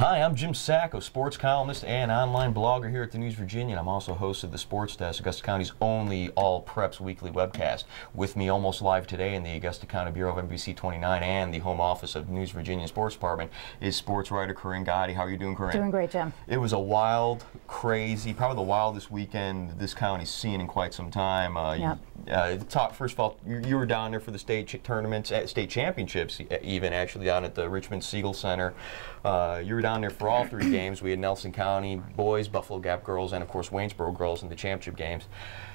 Hi, I'm Jim Sacco, sports columnist and online blogger here at the News Virginia. I'm also host of the Sports Desk, Augusta County's only all-preps weekly webcast. With me almost live today in the Augusta County Bureau of NBC 29 and the home office of News Virginia Sports Department is sports writer Corine. How are you doing, Corine? Doing great, Jim. It was a wild, crazy, probably the wildest weekend this county's seen in quite some time. First of all, you were down there for the state tournaments, state championships, even actually down at the Richmond Siegel Center. You were down there for all three games. We had Nelson County boys, Buffalo Gap girls, and of course Waynesboro girls in the championship games.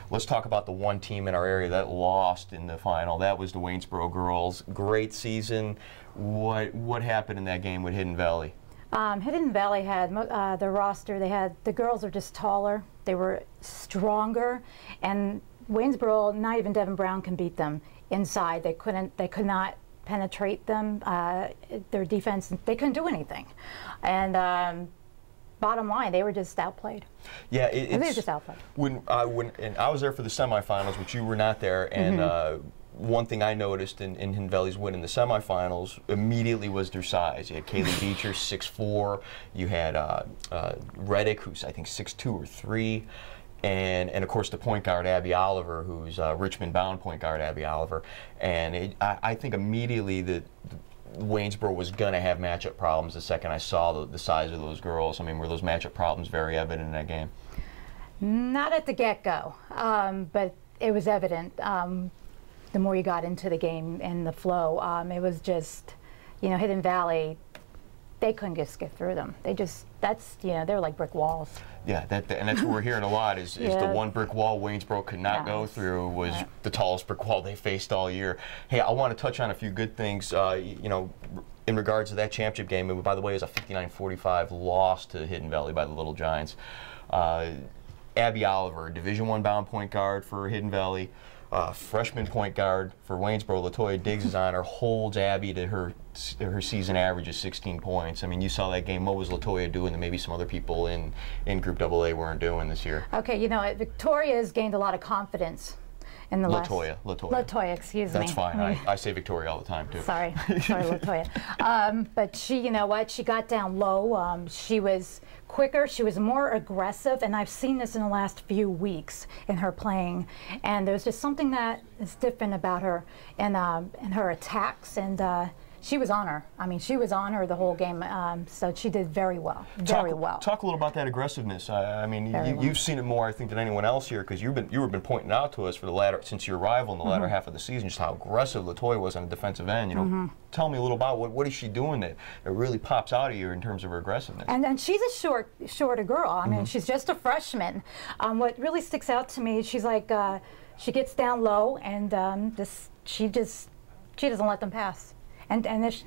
Let's talk about the one team in our area that lost in the final. That was the Waynesboro girls. Great season. What happened in that game with Hidden Valley? Hidden Valley had the roster. The girls are just taller. They were stronger, and Waynesboro, not even Devin Brown can beat them inside. They could not penetrate them. Their defense, they couldn't do anything. And bottom line, they were just outplayed. Yeah, they were just outplayed. And I was there for the semifinals, which you were not there, and one thing I noticed in Hidden Valley's win in the semifinals immediately was their size. You had Kaylee Beecher, 6'4". You had Reddick, who's I think 6'2" or 6'3". And of course the point guard Abby Oliver, who's Richmond-bound point guard Abby Oliver, and I think immediately that Waynesboro was going to have matchup problems the second I saw the size of those girls. I mean, were those matchup problems very evident in that game? Not at the get-go, but it was evident the more you got into the game and the flow. It was just, Hidden Valley, they couldn't just get through them. They're like brick walls. Yeah, and that's what we're hearing a lot is the one brick wall Waynesboro could not go through was the tallest brick wall they faced all year. Hey, I want to touch on a few good things, in regards to that championship game. And by the way, it was a 59-45 loss to Hidden Valley by the Little Giants. Abby Oliver, Division I bound point guard for Hidden Valley, freshman point guard for Waynesboro, Latoya Diggs is on her, holds Abby to her season average of 16 points. I mean, you saw that game. What was Latoya doing that maybe some other people in Group AA weren't doing this year? Okay, Victoria has gained a lot confidence in the Latoya, excuse me. That's fine. I say Victoria all the time, too. Sorry, Latoya. But she, she got down low. She was quicker. She was more aggressive, and I've seen this in the last few weeks in her playing. And there's just something that is different about her and her attacks, and she was on her. I mean, she was on her the whole game, so she did very well, very well. Talk a little about that aggressiveness. I mean, you've seen it more, I think, than anyone else here, because you've been pointing out to us for the latter, since your arrival in the latter half of the season, just how aggressive Latoya was on the defensive end. Tell me a little about what is she doing that really pops out of you in terms of her aggressiveness. And she's a shorter girl. I mean, she's just a freshman. What really sticks out to me, she's like, she gets down low, and she doesn't let them pass. And if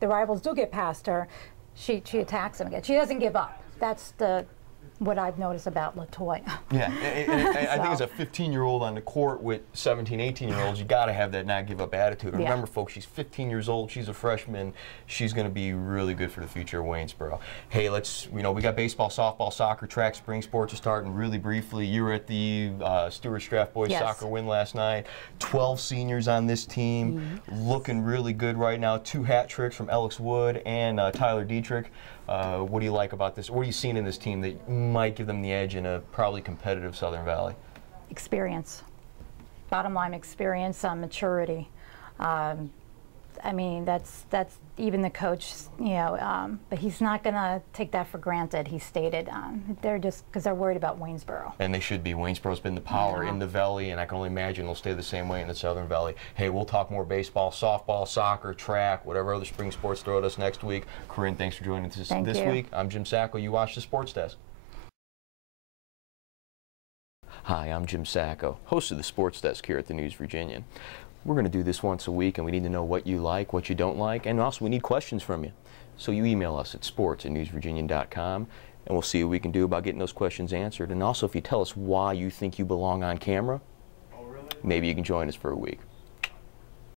the rivals do get past her, she attacks them again. She doesn't give up. That's what I've noticed about Latoya. Yeah, and I think as a 15-year-old on the court with 17, 18-year-olds, you got to have that not give up attitude. And remember, folks, she's 15 years old. She's a freshman. She's going to be really good for the future of Waynesboro. Hey, we got baseball, softball, soccer, track, spring sports are starting. Really briefly, you were at the Stuarts Draft boys soccer win last night. 12 seniors on this team, looking really good right now. 2 hat tricks from Alex Wood and Tyler Dietrich. What do you like about this? What are you seeing in this team that might give them the edge in a probably competitive Southern Valley? Experience. Bottom line, experience, maturity. I mean, that's even the coach, but he's not going to take that for granted, he stated. They're just, because they're worried about Waynesboro. And they should be. Waynesboro's been the power in the Valley, and I can only imagine they'll stay the same way in the Southern Valley. Hey, we'll talk more baseball, softball, soccer, track, whatever other spring sports throw at us next week. Corine, thanks for joining us this week. I'm Jim Sacco. You watch the Sports Desk. Hi, I'm Jim Sacco, host of the Sports Desk here at the News Virginian. We're going to do this once a week, and we need to know what you like, what you don't like, and also we need questions from you. So you email us at sports@newsvirginian.com, and we'll see what we can do about getting those questions answered. And also, if you tell us why you think you belong on camera, maybe you can join us for a week.